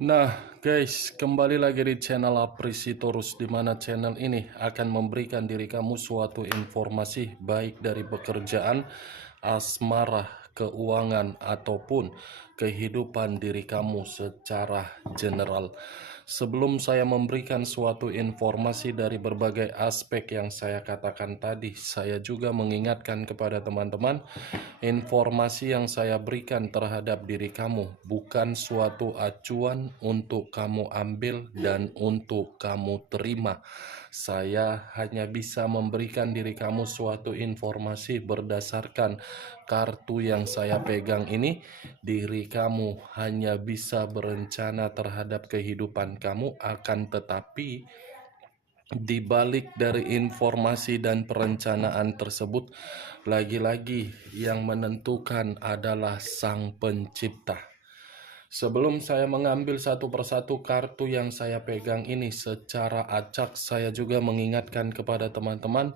Nah, guys, kembali lagi di channel Aprisitorus, di mana channel ini akan memberikan diri kamu suatu informasi baik dari pekerjaan, asmara, keuangan, ataupun kehidupan diri kamu secara general. Sebelum saya memberikan suatu informasi dari berbagai aspek yang saya katakan tadi, saya juga mengingatkan kepada teman-teman, informasi yang saya berikan terhadap diri kamu bukan suatu acuan untuk kamu ambil dan untuk kamu terima. Saya hanya bisa memberikan diri kamu suatu informasi berdasarkan kartu yang saya pegang ini. Diri kamu hanya bisa berencana terhadap kehidupan kamu, akan tetapi di balik dari informasi dan perencanaan tersebut, lagi-lagi yang menentukan adalah Sang Pencipta. Sebelum saya mengambil satu persatu kartu yang saya pegang ini secara acak, saya juga mengingatkan kepada teman-teman,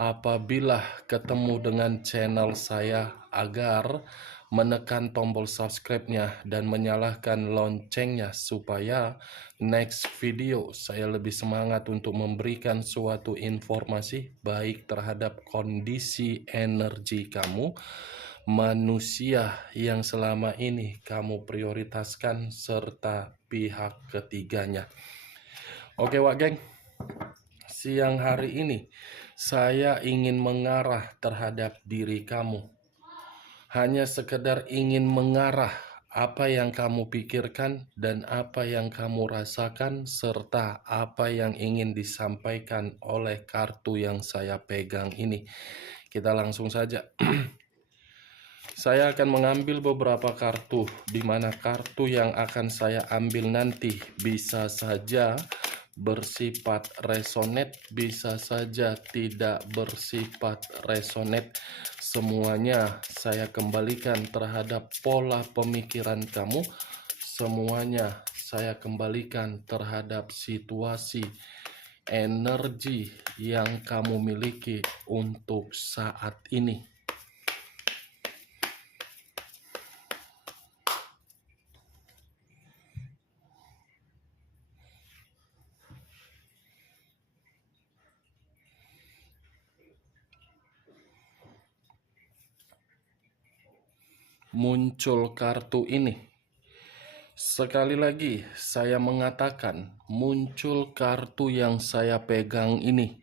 apabila ketemu dengan channel saya, agar menekan tombol subscribe-nya dan menyalakan loncengnya supaya next video saya lebih semangat untuk memberikan suatu informasi baik terhadap kondisi energi kamu, manusia yang selama ini kamu prioritaskan, serta pihak ketiganya. Oke Wak Geng, siang hari ini saya ingin mengarah terhadap diri kamu. Hanya sekedar ingin mengarah apa yang kamu pikirkan dan apa yang kamu rasakan, serta apa yang ingin disampaikan oleh kartu yang saya pegang ini. Kita langsung saja. Saya akan mengambil beberapa kartu, di mana kartu yang akan saya ambil nanti bisa saja bersifat resonate, bisa saja tidak bersifat resonate. Semuanya saya kembalikan terhadap pola pemikiran kamu. Semuanya saya kembalikan terhadap situasi energi yang kamu miliki untuk saat ini. Muncul kartu ini. Sekali lagi saya mengatakan, muncul kartu yang saya pegang ini,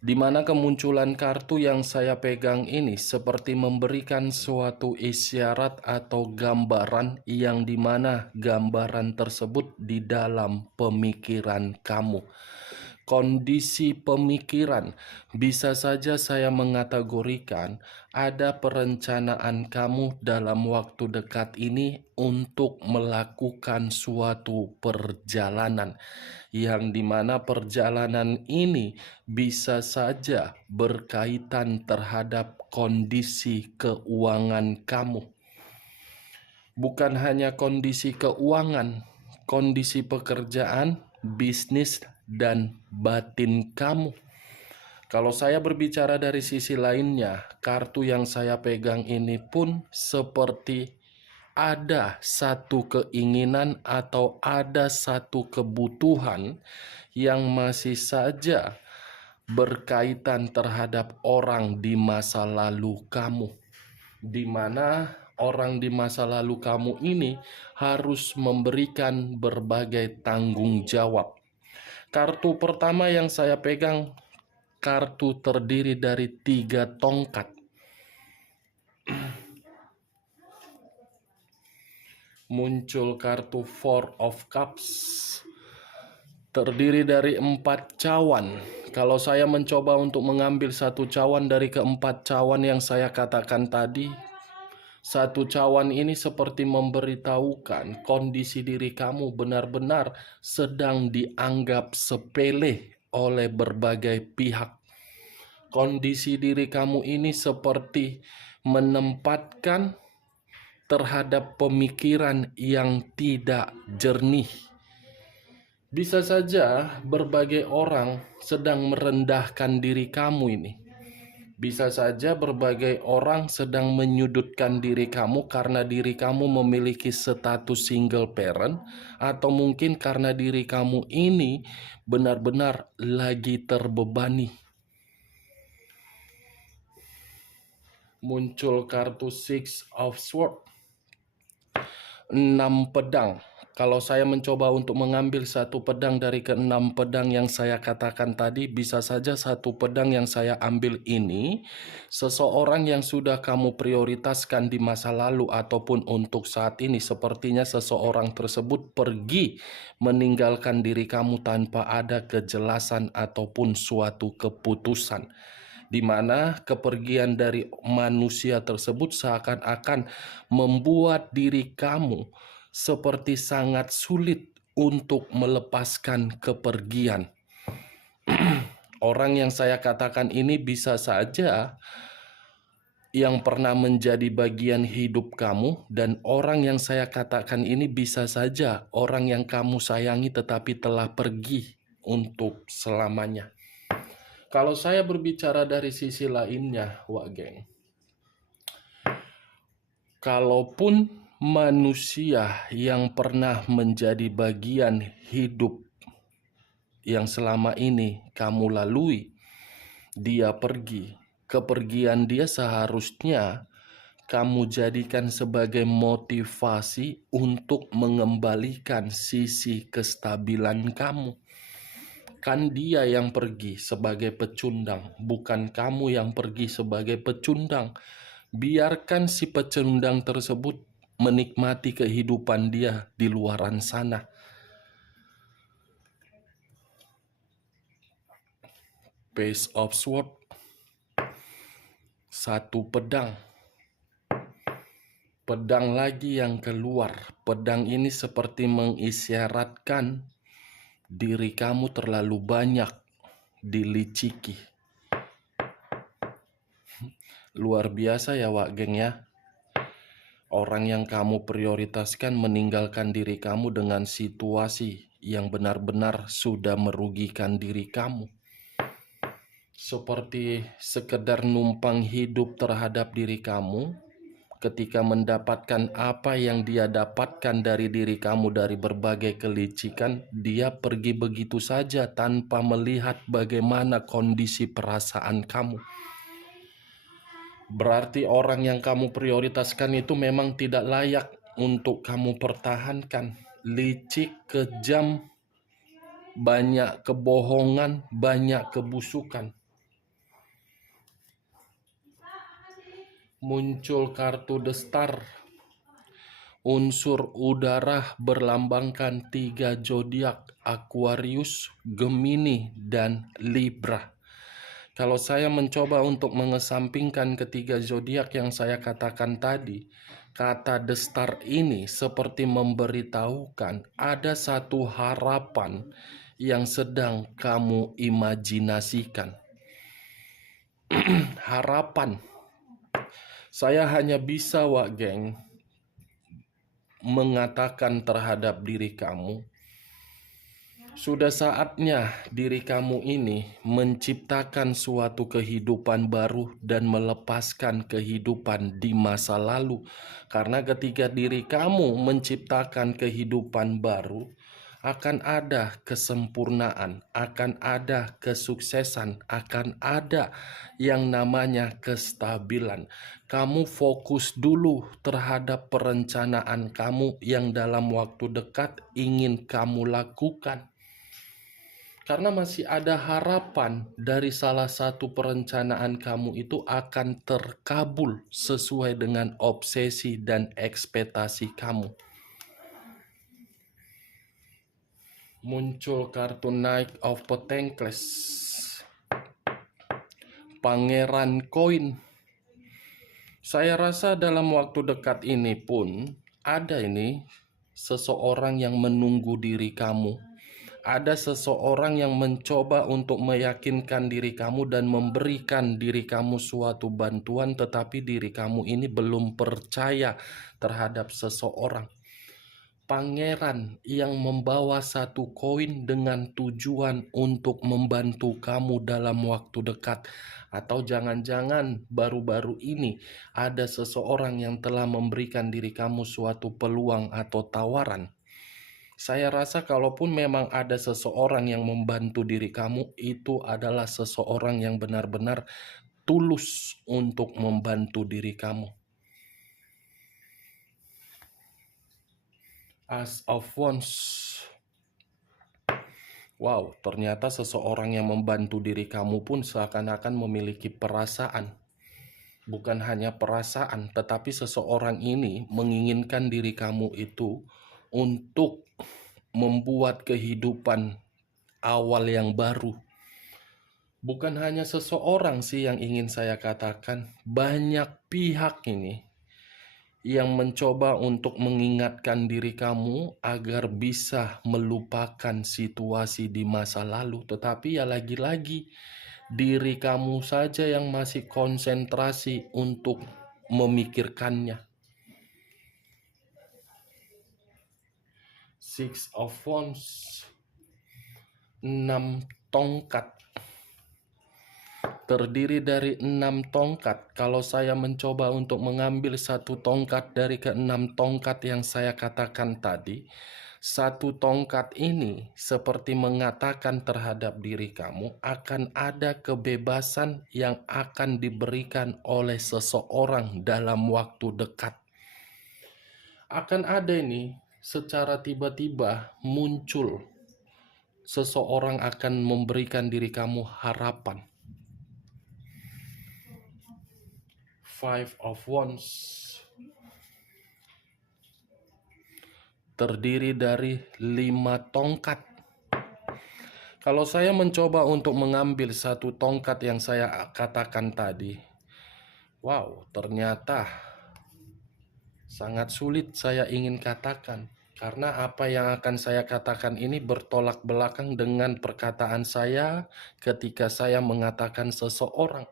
di mana kemunculan kartu yang saya pegang ini seperti memberikan suatu isyarat atau gambaran, yang dimana gambaran tersebut di dalam pemikiran kamu. Kondisi pemikiran bisa saja saya mengategorikan ada perencanaan kamu dalam waktu dekat ini untuk melakukan suatu perjalanan, yang dimana perjalanan ini bisa saja berkaitan terhadap kondisi keuangan kamu. Bukan hanya kondisi keuangan, kondisi pekerjaan, bisnis, dan batin kamu. Kalau saya berbicara dari sisi lainnya, kartu yang saya pegang ini pun seperti ada satu keinginan atau ada satu kebutuhan yang masih saja berkaitan terhadap orang di masa lalu kamu, di mana orang di masa lalu kamu ini harus memberikan berbagai tanggung jawab. Kartu pertama yang saya pegang, kartu terdiri dari 3 tongkat. Muncul kartu Four of Cups, terdiri dari 4 cawan. Kalau saya mencoba untuk mengambil satu cawan dari keempat cawan yang saya katakan tadi, satu cawan ini seperti memberitahukan kondisi diri kamu benar-benar sedang dianggap sepele oleh berbagai pihak. Kondisi diri kamu ini seperti menempatkan terhadap pemikiran yang tidak jernih. Bisa saja berbagai orang sedang merendahkan diri kamu ini. Bisa saja berbagai orang sedang menyudutkan diri kamu karena diri kamu memiliki status single parent, atau mungkin karena diri kamu ini benar-benar lagi terbebani. Muncul kartu Six of Swords, 6 pedang. Kalau saya mencoba untuk mengambil satu pedang dari ke-6 pedang yang saya katakan tadi, bisa saja satu pedang yang saya ambil ini seseorang yang sudah kamu prioritaskan di masa lalu ataupun untuk saat ini. Sepertinya seseorang tersebut pergi meninggalkan diri kamu tanpa ada kejelasan ataupun suatu keputusan, di mana kepergian dari manusia tersebut seakan-akan membuat diri kamu seperti sangat sulit untuk melepaskan kepergian. Orang yang saya katakan ini bisa saja yang pernah menjadi bagian hidup kamu, dan orang yang saya katakan ini bisa saja orang yang kamu sayangi tetapi telah pergi untuk selamanya. Kalau saya berbicara dari sisi lainnya, Wak Geng, kalaupun manusia yang pernah menjadi bagian hidup yang selama ini kamu lalui, dia pergi. Kepergian dia seharusnya kamu jadikan sebagai motivasi untuk mengembalikan sisi kestabilan kamu. Kan dia yang pergi sebagai pecundang, bukan kamu yang pergi sebagai pecundang. Biarkan si pecundang tersebut menikmati kehidupan dia di luaran sana. Page of Swords, satu pedang. Pedang lagi yang keluar. Pedang ini seperti mengisyaratkan diri kamu terlalu banyak diliciki. Luar biasa ya Wak Geng ya. Orang yang kamu prioritaskan meninggalkan diri kamu dengan situasi yang benar-benar sudah merugikan diri kamu. Seperti sekedar numpang hidup terhadap diri kamu, ketika mendapatkan apa yang dia dapatkan dari diri kamu dari berbagai kelicikan, dia pergi begitu saja tanpa melihat bagaimana kondisi perasaan kamu. Berarti orang yang kamu prioritaskan itu memang tidak layak untuk kamu pertahankan. Licik, kejam, banyak kebohongan, banyak kebusukan. Muncul kartu The Star. Unsur udara berlambangkan 3 zodiak: Aquarius, Gemini, dan Libra. Kalau saya mencoba untuk mengesampingkan ketiga zodiak yang saya katakan tadi, kata The Star ini seperti memberitahukan ada satu harapan yang sedang kamu imajinasikan. Harapan. Saya hanya bisa, Wak Geng, mengatakan terhadap diri kamu, sudah saatnya diri kamu ini menciptakan suatu kehidupan baru dan melepaskan kehidupan di masa lalu. Karena ketika diri kamu menciptakan kehidupan baru, akan ada kesempurnaan, akan ada kesuksesan, akan ada yang namanya kestabilan. Kamu fokus dulu terhadap perencanaan kamu yang dalam waktu dekat ingin kamu lakukan. Karena masih ada harapan dari salah satu perencanaan kamu itu akan terkabul sesuai dengan obsesi dan ekspektasi kamu. Muncul kartu Knight of Pentacles, Pangeran Koin. Saya rasa dalam waktu dekat ini pun ada ini seseorang yang menunggu diri kamu. Ada seseorang yang mencoba untuk meyakinkan diri kamu dan memberikan diri kamu suatu bantuan, tetapi diri kamu ini belum percaya terhadap seseorang. pangeran yang membawa satu koin dengan tujuan untuk membantu kamu dalam waktu dekat. Atau jangan-jangan baru-baru ini ada seseorang yang telah memberikan diri kamu suatu peluang atau tawaran. Saya rasa kalaupun memang ada seseorang yang membantu diri kamu, itu adalah seseorang yang benar-benar tulus untuk membantu diri kamu. As of Wands. Wow, ternyata seseorang yang membantu diri kamu pun seakan-akan memiliki perasaan. Bukan hanya perasaan, tetapi seseorang ini menginginkan diri kamu itu untuk membuat kehidupan awal yang baru. Bukan hanya seseorang sih yang ingin saya katakan, banyak pihak ini yang mencoba untuk mengingatkan diri kamu agar bisa melupakan situasi di masa lalu. Tetapi ya lagi-lagi, diri kamu saja yang masih konsentrasi untuk memikirkannya. Six of Wands, 6 tongkat. Terdiri dari 6 tongkat. Kalau saya mencoba untuk mengambil satu tongkat dari ke-6 tongkat yang saya katakan tadi, satu tongkat ini seperti mengatakan terhadap diri kamu akan ada kebebasan yang akan diberikan oleh seseorang dalam waktu dekat. Akan ada ini secara tiba-tiba muncul, seseorang akan memberikan diri kamu harapan. Five of Wands terdiri dari 5 tongkat. Kalau saya mencoba untuk mengambil satu tongkat yang saya katakan tadi, wow, ternyata sangat sulit saya ingin katakan. Karena apa yang akan saya katakan ini bertolak belakang dengan perkataan saya ketika saya mengatakan seseorang.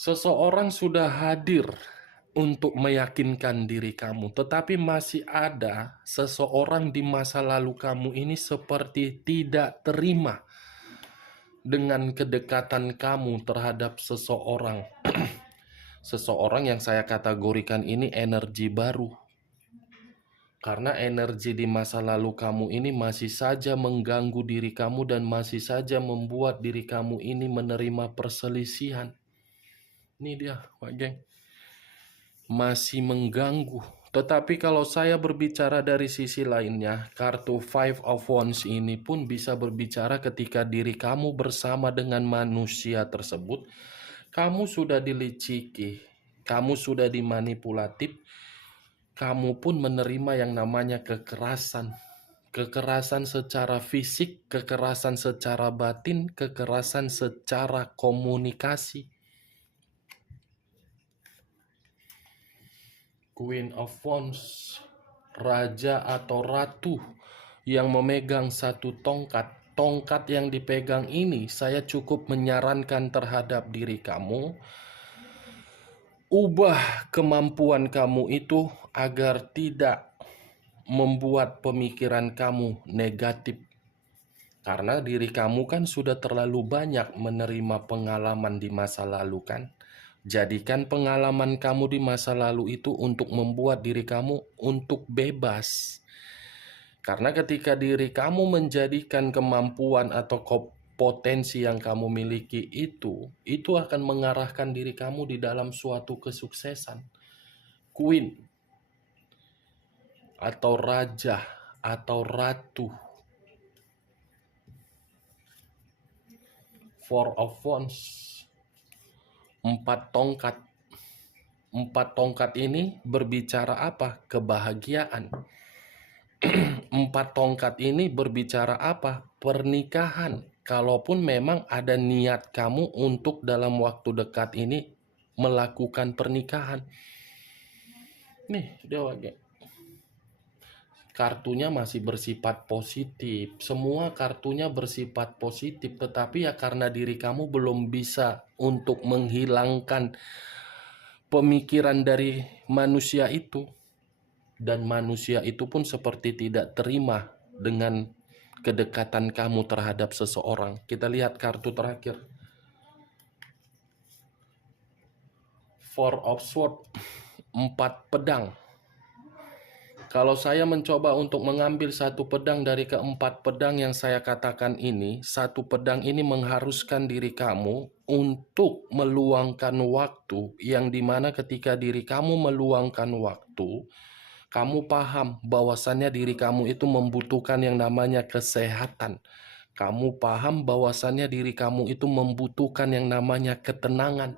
Seseorang sudah hadir untuk meyakinkan diri kamu, tetapi masih ada seseorang di masa lalu kamu ini seperti tidak terima dengan kedekatan kamu terhadap seseorang. Seseorang yang saya kategorikan ini energi baru. Karena energi di masa lalu kamu ini masih saja mengganggu diri kamu dan masih saja membuat diri kamu ini menerima perselisihan. Ini dia, Pak Geng. Masih mengganggu. Tetapi kalau saya berbicara dari sisi lainnya, kartu Five of Wands ini pun bisa berbicara ketika diri kamu bersama dengan manusia tersebut, kamu sudah diliciki, kamu sudah dimanipulatif, kamu pun menerima yang namanya kekerasan. Kekerasan secara fisik, kekerasan secara batin, kekerasan secara komunikasi. Queen of Wands, raja atau ratu yang memegang satu tongkat. Tongkat yang dipegang ini saya cukup menyarankan terhadap diri kamu, ubah kemampuan kamu itu agar tidak membuat pemikiran kamu negatif. Karena diri kamu kan sudah terlalu banyak menerima pengalaman di masa lalu kan. Jadikan pengalaman kamu di masa lalu itu untuk membuat diri kamu untuk bebas. Karena ketika diri kamu menjadikan kemampuan atau potensi yang kamu miliki itu akan mengarahkan diri kamu di dalam suatu kesuksesan. Queen atau raja atau ratu. Four of Wands, 4 tongkat. 4 tongkat ini berbicara apa? Kebahagiaan. 4 tongkat ini berbicara apa? Pernikahan. Kalaupun memang ada niat kamu untuk dalam waktu dekat ini melakukan pernikahan. Nih, Dewa Geng. Kartunya masih bersifat positif. Semua kartunya bersifat positif. Tetapi ya karena diri kamu belum bisa untuk menghilangkan pemikiran dari manusia itu. dan manusia itu pun seperti tidak terima dengan kedekatan kamu terhadap seseorang. Kita lihat kartu terakhir, Four of Swords, 4 pedang. Kalau saya mencoba untuk mengambil satu pedang dari keempat pedang yang saya katakan ini, satu pedang ini mengharuskan diri kamu untuk meluangkan waktu, yang dimana ketika diri kamu meluangkan waktu, kamu paham bahwasannya diri kamu itu membutuhkan yang namanya kesehatan. Kamu paham bahwasannya diri kamu itu membutuhkan yang namanya ketenangan.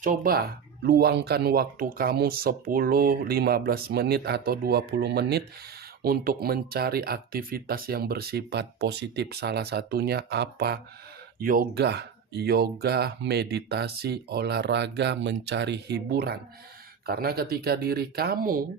Coba luangkan waktu kamu 10, 15 menit atau 20 menit untuk mencari aktivitas yang bersifat positif. Salah satunya apa? Yoga, meditasi, olahraga, mencari hiburan. Karena ketika diri kamu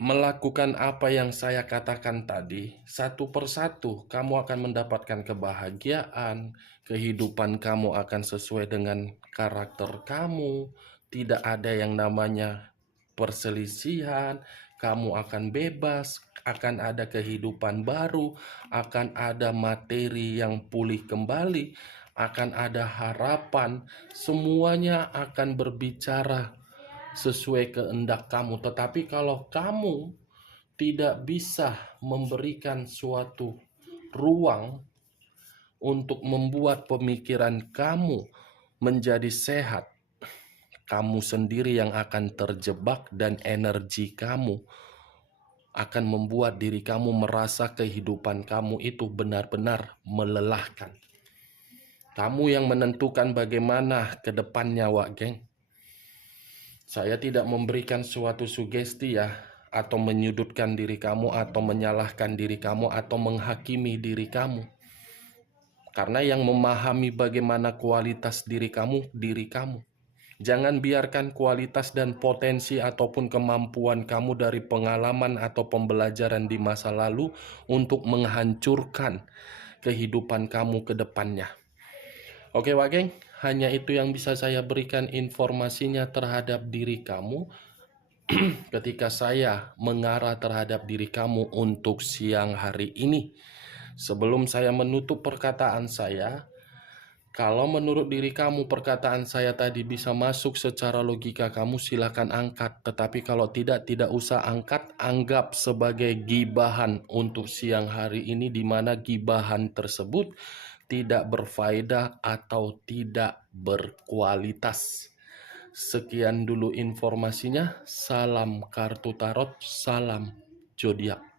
melakukan apa yang saya katakan tadi, satu persatu kamu akan mendapatkan kebahagiaan, kehidupan kamu akan sesuai dengan karakter kamu, tidak ada yang namanya perselisihan, kamu akan bebas, akan ada kehidupan baru, akan ada materi yang pulih kembali, akan ada harapan, semuanya akan berbicara sesuai kehendak kamu. Tetapi kalau kamu tidak bisa memberikan suatu ruang untuk membuat pemikiran kamu menjadi sehat, kamu sendiri yang akan terjebak dan energi kamu akan membuat diri kamu merasa kehidupan kamu itu benar-benar melelahkan. Kamu yang menentukan bagaimana ke depannya, Wak Geng. Saya tidak memberikan suatu sugesti ya, atau menyudutkan diri kamu, atau menyalahkan diri kamu, atau menghakimi diri kamu. Karena yang memahami bagaimana kualitas diri kamu, diri kamu. Jangan biarkan kualitas dan potensi ataupun kemampuan kamu dari pengalaman atau pembelajaran di masa lalu untuk menghancurkan kehidupan kamu ke depannya. Oke, Wak Geng, hanya itu yang bisa saya berikan informasinya terhadap diri kamu ketika saya mengarah terhadap diri kamu untuk siang hari ini. Sebelum saya menutup perkataan saya, kalau menurut diri kamu perkataan saya tadi bisa masuk secara logika kamu, silakan angkat. Tetapi kalau tidak usah angkat, anggap sebagai gibahan untuk siang hari ini, di mana gibahan tersebut tidak berfaedah atau tidak berkualitas. Sekian dulu informasinya. Salam kartu tarot, salam zodiak.